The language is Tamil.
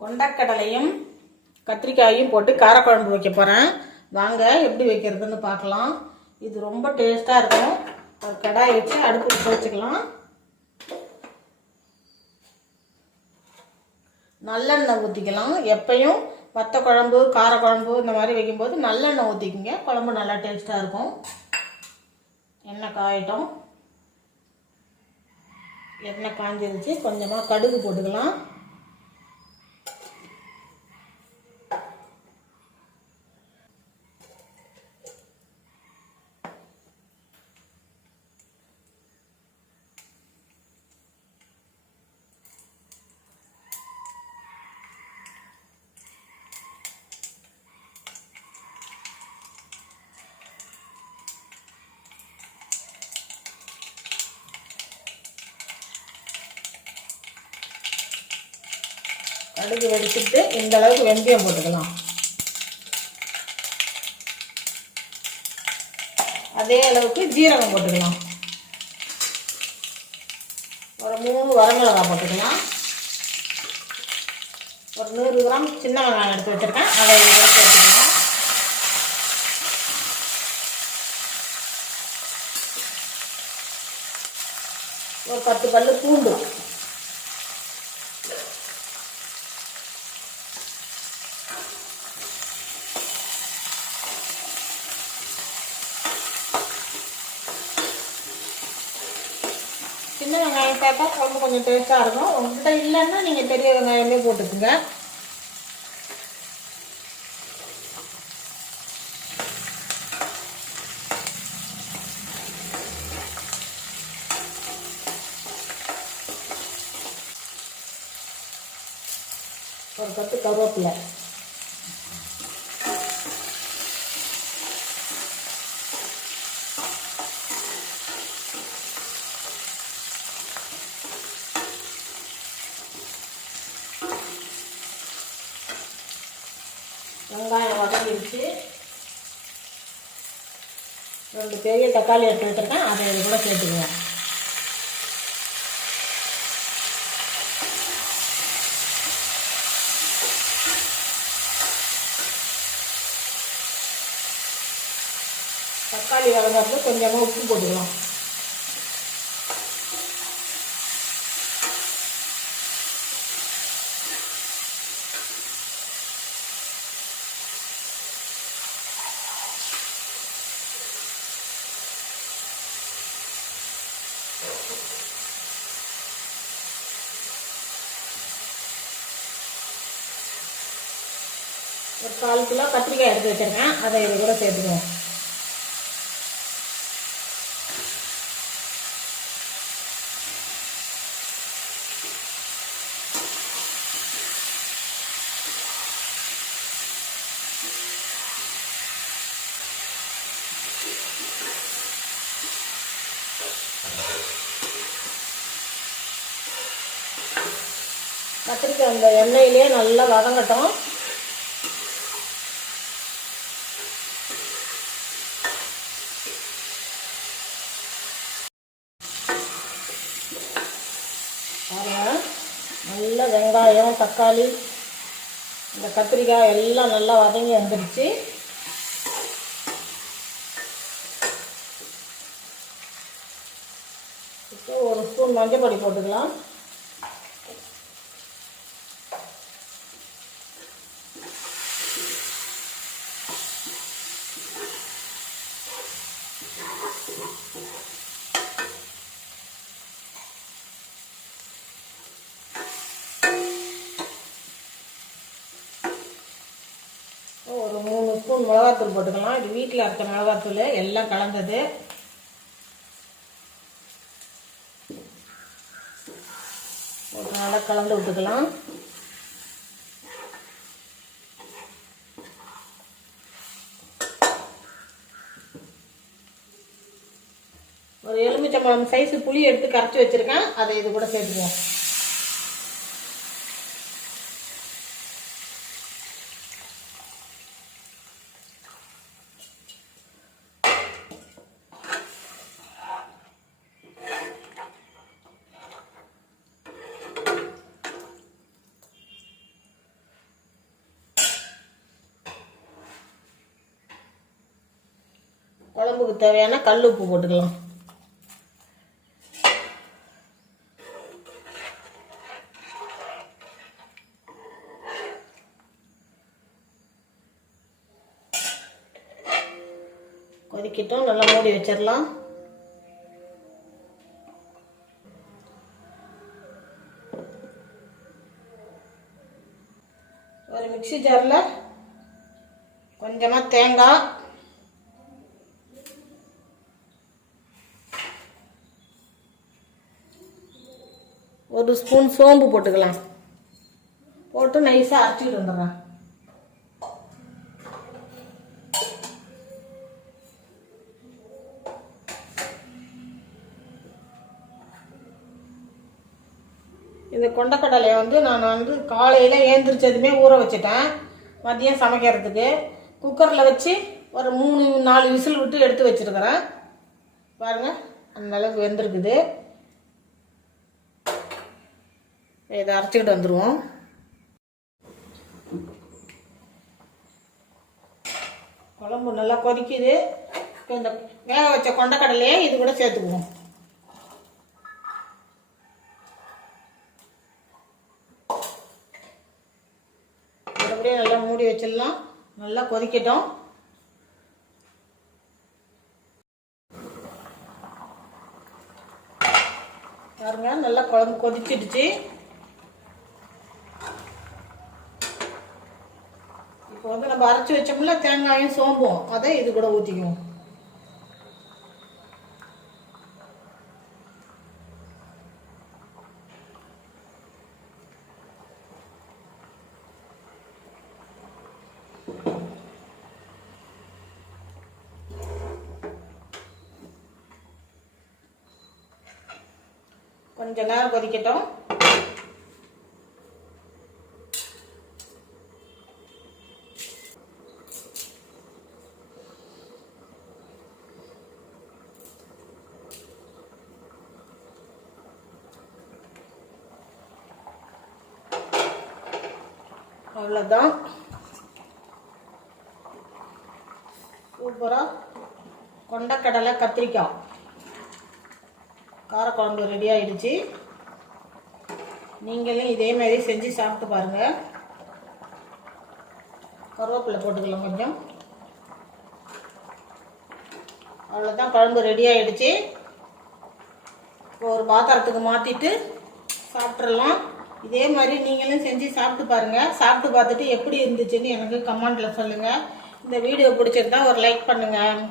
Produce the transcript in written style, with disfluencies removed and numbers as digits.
கொண்டக்கடலையும் கத்திரிக்காயும் போட்டு காரக்குழம்பு வைக்க போகிறேன். வாங்க எப்படி வைக்கிறதுன்னு பார்க்கலாம். இது ரொம்ப டேஸ்ட்டாக இருக்கும். ஒரு கடாய் வச்சு அடுப்பு வச்சுக்கலாம். நல்லெண்ணெய் ஊற்றிக்கலாம். எப்பயும் வத்த குழம்பு காரக்குழம்பு இந்த மாதிரி வைக்கும்போது நல்லெண்ணெய் ஊற்றிக்கிங்க. குழம்பு நல்லா டேஸ்ட்டாக இருக்கும். எண்ணெய் காயட்டும். எண்ணெய் காஞ்சிருச்சு. கொஞ்சமாக கடுகு போட்டுக்கலாம். கடுகு வெடிச்சிட்டு இந்த அளவுக்கு வெந்தயம் போட்டுக்கலாம். அதே அளவுக்கு ஜீரகம் போட்டுக்கலாம். ஒரு 3 வரமிளகாய் போட்டுக்கலாம். ஒரு 100 கிராம் சின்ன வெங்காயம் எடுத்து வச்சுருக்கேன். அதை எடுத்து வச்சுக்கலாம். ஒரு 10 பல்லு பூண்டு, சின்ன வெங்காயம் சேர்த்தா குழம்பு கொஞ்சம் டேஸ்ட்டாக இருக்கும். உங்கள்கிட்ட இல்லைன்னா நீங்கள் பெரிய வெங்காயமே போட்டுக்குங்க. ஒரு 10 கருவேப்பிலை, வெங்காயம் வதங்கிடுச்சு. 2 பெரிய தக்காளி எடுத்து வச்சுருக்கேன். அதை இது கூட சேர்த்துக்குவேன். தக்காளி வதங்கிறது கொஞ்சமாக உப்பு போட்டுக்கலாம். ஒரு 1/4 கிலோ கத்திரிக்காய் எடுத்து வச்சுருக்கேன். அதை இது கூட சேர்த்துக்குவோம். கத்திரிக்காய் அந்த எண்ணெயிலே நல்லா வதங்கட்டும். பாருங்கள், நல்ல வெங்காயம் தக்காளி இந்த கத்திரிக்காய் எல்லாம் நல்லா வதங்கி வந்துடுச்சு. இப்போ 1 ஸ்பூன் மஞ்சள் பொடி போட்டுக்கலாம். ஒரு 3 ஸ்பூன் மிளகாத்தூள் போட்டுக்கலாம். இது வீட்டில் அரைச்ச மிளகாத்தூள் எல்லாம் கலந்தது. ஒரு நல்லா கலந்து விட்டுக்கலாம். ஒரு எலுமிச்சம்பழம் சைஸு புளி எடுத்து கரைச்சி வச்சுருக்கேன். அதை இது கூட சேர்த்துக்குவோம். குழம்புக்கு தேவையான கல் உப்பு போட்டுக்கலாம். கொதிக்கிட்டோம், நல்லா மூடி வச்சிடலாம். ஒரு மிக்ஸி ஜாரில் கொஞ்சமாக தேங்காய், ஒரு ஸ்பூன் சோம்பு போட்டுக்கலாம். போட்டு நைஸாக அரைச்சிக்கிட்டு வந்துடுறேன். இந்த கொண்டக்கடலையை நான் காலையில் ஏந்திரிச்சதுமே ஊற வச்சுட்டேன். மதியம் சமைக்கிறதுக்கு குக்கரில் வச்சு ஒரு 3-4 விசில் விட்டு எடுத்து வச்சுருக்கிறேன். பாருங்கள், அந்த அளவுக்கு வெந்திருக்குது. இதை அரைச்சிக்கிட்டு வந்துடுவோம். குழம்பு நல்லா கொதிக்குது. இப்போ இந்த வேக வச்ச கொண்டக்கடலையை இது கூட சேர்த்துக்குவோம். அப்படியே நல்லா மூடி வச்சிடலாம். நல்லா கொதிக்கட்டும். பாருங்க, நல்லா குழம்பு கொதிச்சிடுச்சு. இப்போ நம்ம அரைச்சி வச்சோம்ல தேங்காயும் சோம்பும், அதை இது கூட ஊற்றிக்குவோம். கொஞ்ச நேரம் கொதிக்கட்டும். அவ்வளோதான், சூப்பராக கொண்டக்கடலை கத்திரிக்காய் காரக்குழம்பு ரெடி ஆகிடுச்சு. நீங்களும் இதே மாதிரி செஞ்சு சாப்பிட்டு பாருங்கள். கருவேப்பிலை போட்டுக்கலாம் கொஞ்சம். அவ்வளோதான், குழம்பு ரெடி ஆகிடுச்சு. இப்போ ஒரு பாத்திரத்துக்கு மாற்றிட்டு சாப்பிட்றலாம். இதே மாதிரி நீங்களும் செஞ்சு சாப்பிட்டு பாருங்கள். சாப்பிட்டு பார்த்துட்டு எப்படி இருந்துச்சுன்னு எனக்கு கமெண்ட்டில் சொல்லுங்கள். இந்த வீடியோ பிடிச்சிருந்தா ஒரு லைக் பண்ணுங்கள்.